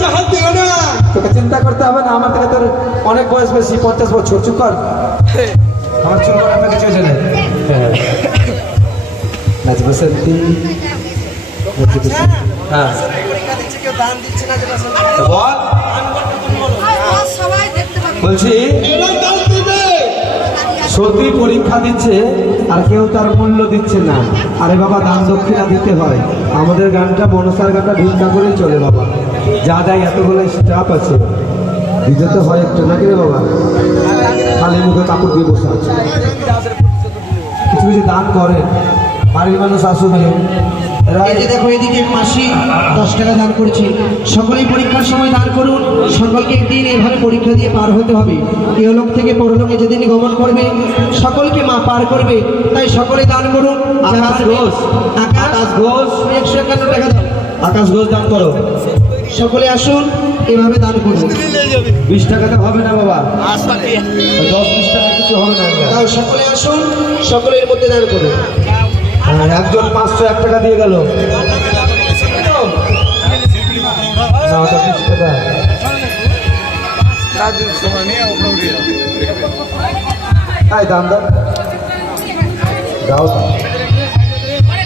বাচ্চা হাত দিও না। তোকে চিন্তা করতে হবে না, আমার থেকে তোর অনেক বয়স বেশি, 50 বছর। চুপ কর, আমার চুল করে আপনাকে চলে যায়। নাচ বসন্তি, হ্যাঁ বল। বলছি সত্যি পরীক্ষা দিচ্ছে আর কেউ তার মূল্য দিচ্ছে না। আরে বাবা, দান দক্ষিণা দিতে হয়। আমাদের গানটা মনসার গানটা ভিক্ষা করেই চলে বাবা। যা যায় এতগুলো স্টাফ আছে, দিতে তো হয় একটু, নাকি রে বাবা? খালি মুখে কাপড় দিয়ে বসে আছে। কিছু কিছু দান করে, বাড়ির মানুষ আসুক। এই যে দেখো, এদিকে মাসি 10 টাকা দান করছে। সকলেই পরীক্ষার সময় দান করুন। সকলকে একদিন এভাবে পরীক্ষা দিয়ে পার হতে হবে। ইহলোক থেকে পরলোকে যেদিন গমন করবে, সকলকে মা পার করবে। তাই সকলে দান করুন। আকাশ ঘোষ, আকাশ ঘোষ 151 টাকা দাও। আকাশ ঘোষ দান করো। সকলে আসুন, এভাবে দান করুন। 20 টাকাতে হবে না বাবা, 10-20 টাকা কিছু হবে না। তাও সকলে আসুন, সকলের মধ্যে দান করুন। একজন 501 টাকা দিয়ে গেল। দাম দাও, দাও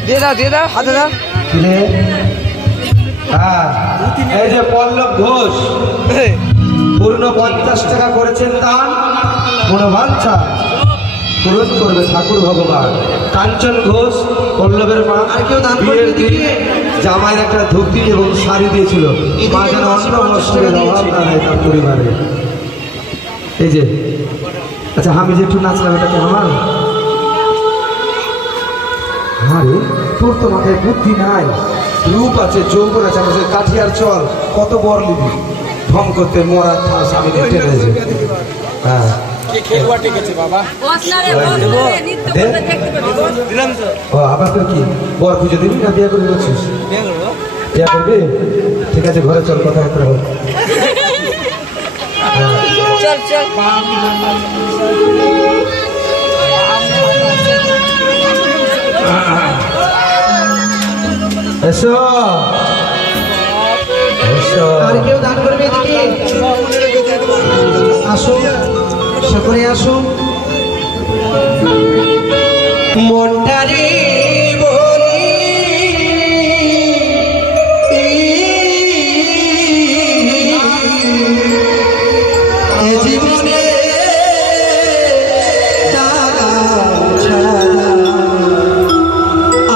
দিয়ে দাও, দিয়ে দাও, হাতে দাও। হ্যাঁ, এই যে পল্লব ঘোষ পূর্ণ 50 টাকা করেছেন দান। মনোবাঞ্ছা পূরণ করবে ঠাকুর ভগবান। কাঞ্চন ঘোষ পল্লবের মা, আর কেউ দান বিয়ের দিন জামাইয়ের একটা ধুতি এবং শাড়ি দিয়েছিল। মা যেন অন্য বস্ত্রের অভাব না হয় তার পরিবারে। এই যে আচ্ছা, আমি যে একটু নাচলাম, এটা কি আমার? আরে তোর তো মাথায় বুদ্ধি নাই, রূপ আছে, যৌবন আছে, আমাদের কাঠিয়ার চল, কত বর লিবি ঢং করতে মরার ঠাস আমি দেখতে রয়েছে। হ্যাঁ আবার তোর কি বর খুঁজে দিবি না বিয়ে করে বলছিস? বিয়ে করবি? ঠিক আছে, ঘরে চল, কথা বলতে হবে। চল চল। এসো এসো। আর কেউ দান করবে? এদিকে আসুন, সকলে আসুন। মনটারে বলি এ জীবনে দাগা ছাড়া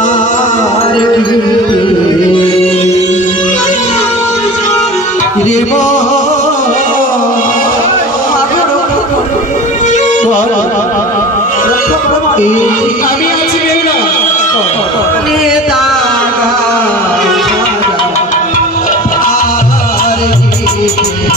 আর কি রে আমি আছি না নেতা আর জীবনে